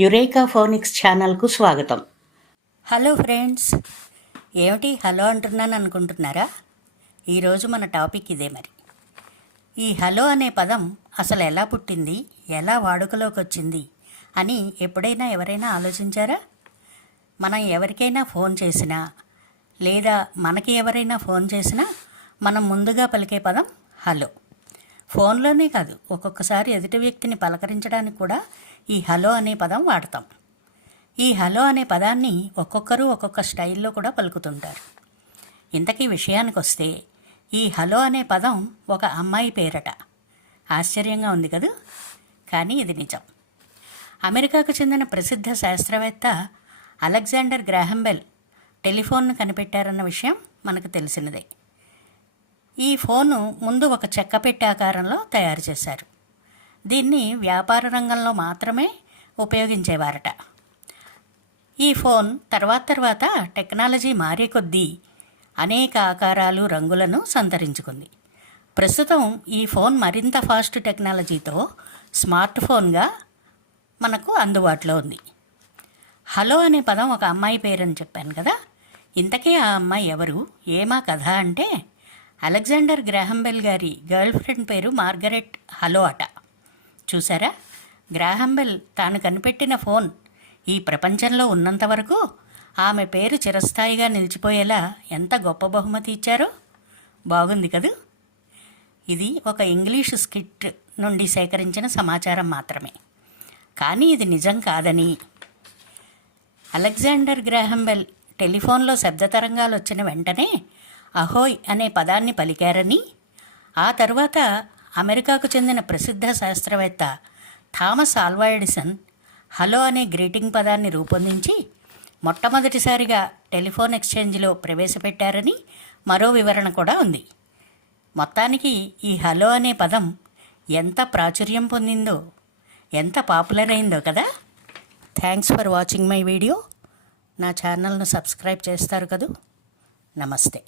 Eureka phonics ఛానల్కు స్వాగతం. Hello friends, ఏమిటి హలో అంటున్నాను అనుకుంటున్నారా? ఈరోజు మన టాపిక్ ఇదే. మరి ఈ హలో అనే పదం అసలు ఎలా పుట్టింది, ఎలా వాడుకలోకి వచ్చింది అని ఎప్పుడైనా ఎవరైనా ఆలోచించారా? మనం ఎవరికైనా ఫోన్ చేసినా లేదా మనకి ఎవరైనా ఫోన్ చేసినా మనం ముందుగా పలికే పదం హలో. ఫోన్లోనే కాదు, ఒక్కొక్కసారి ఎదుటి వ్యక్తిని పలకరించడానికి కూడా ఈ హలో అనే పదం వాడతాం. ఈ హలో అనే పదాన్ని ఒక్కొక్కరు ఒక్కొక్క స్టైల్లో కూడా పలుకుతుంటారు. ఇంతకీ విషయానికి వస్తే ఈ హలో అనే పదం ఒక అమ్మాయి పేరట. ఆశ్చర్యంగా ఉంది కదూ, కానీ ఇది నిజం. అమెరికాకు చెందిన ప్రసిద్ధ శాస్త్రవేత్త అలెగ్జాండర్ గ్రాహం బెల్ టెలిఫోన్ను కనిపెట్టారన్న విషయం మనకు తెలిసినదే. ఈ ఫోను ముందు ఒక చెక్క పెట్టె ఆకారంలో తయారు చేశారు. దీన్ని వ్యాపార రంగంలో మాత్రమే ఉపయోగించేవారట. ఈ ఫోన్ తర్వాత టెక్నాలజీ మారే కొద్దీ అనేక ఆకారాలు, రంగులను సంతరించుకుంది. ప్రస్తుతం ఈ ఫోన్ మరింత ఫాస్ట్ టెక్నాలజీతో స్మార్ట్ ఫోన్గా మనకు అందుబాటులో ఉంది. హలో అనే పదం ఒక అమ్మాయి పేరని చెప్పాను కదా. ఇంతకీ ఆ అమ్మాయి ఎవరు, ఏమా కథ అంటే, అలెగ్జాండర్ గ్రాహం బెల్ గారి గర్ల్ ఫ్రెండ్ పేరు మార్గరెట్ హలో అట. చూసారా, గ్రాహం బెల్ తాను కనిపెట్టిన ఫోన్ ఈ ప్రపంచంలో ఉన్నంత వరకు ఆమె పేరు చిరస్థాయిగా నిలిచిపోయేలా ఎంత గొప్ప బహుమతి ఇచ్చారో. బాగుంది కదూ. ఇది ఒక ఇంగ్లీషు స్కిట్ నుండి సేకరించిన సమాచారం మాత్రమే, కానీ ఇది నిజం కాదని, అలెగ్జాండర్ గ్రాహం బెల్ టెలిఫోన్లో శబ్ద తరంగాలు వచ్చిన వెంటనే అహోయ్ అనే పదాన్ని పలికారని, ఆ తరువాత అమెరికాకు చెందిన ప్రసిద్ధ శాస్త్రవేత్త థామస్ ఆల్వా ఎడిసన్ హలో అనే గ్రీటింగ్ పదాన్ని రూపొందించి మొట్టమొదటిసారిగా టెలిఫోన్ ఎక్స్చేంజ్లో ప్రవేశపెట్టారని మరో వివరణ కూడా ఉంది. మొత్తానికి ఈ హలో అనే పదం ఎంత ప్రాచుర్యం పొందిందో, ఎంత పాపులర్ అయిందో కదా. Thanks for watching my video. నా ఛానల్ను సబ్స్క్రైబ్ చేస్తారు కదూ. నమస్తే.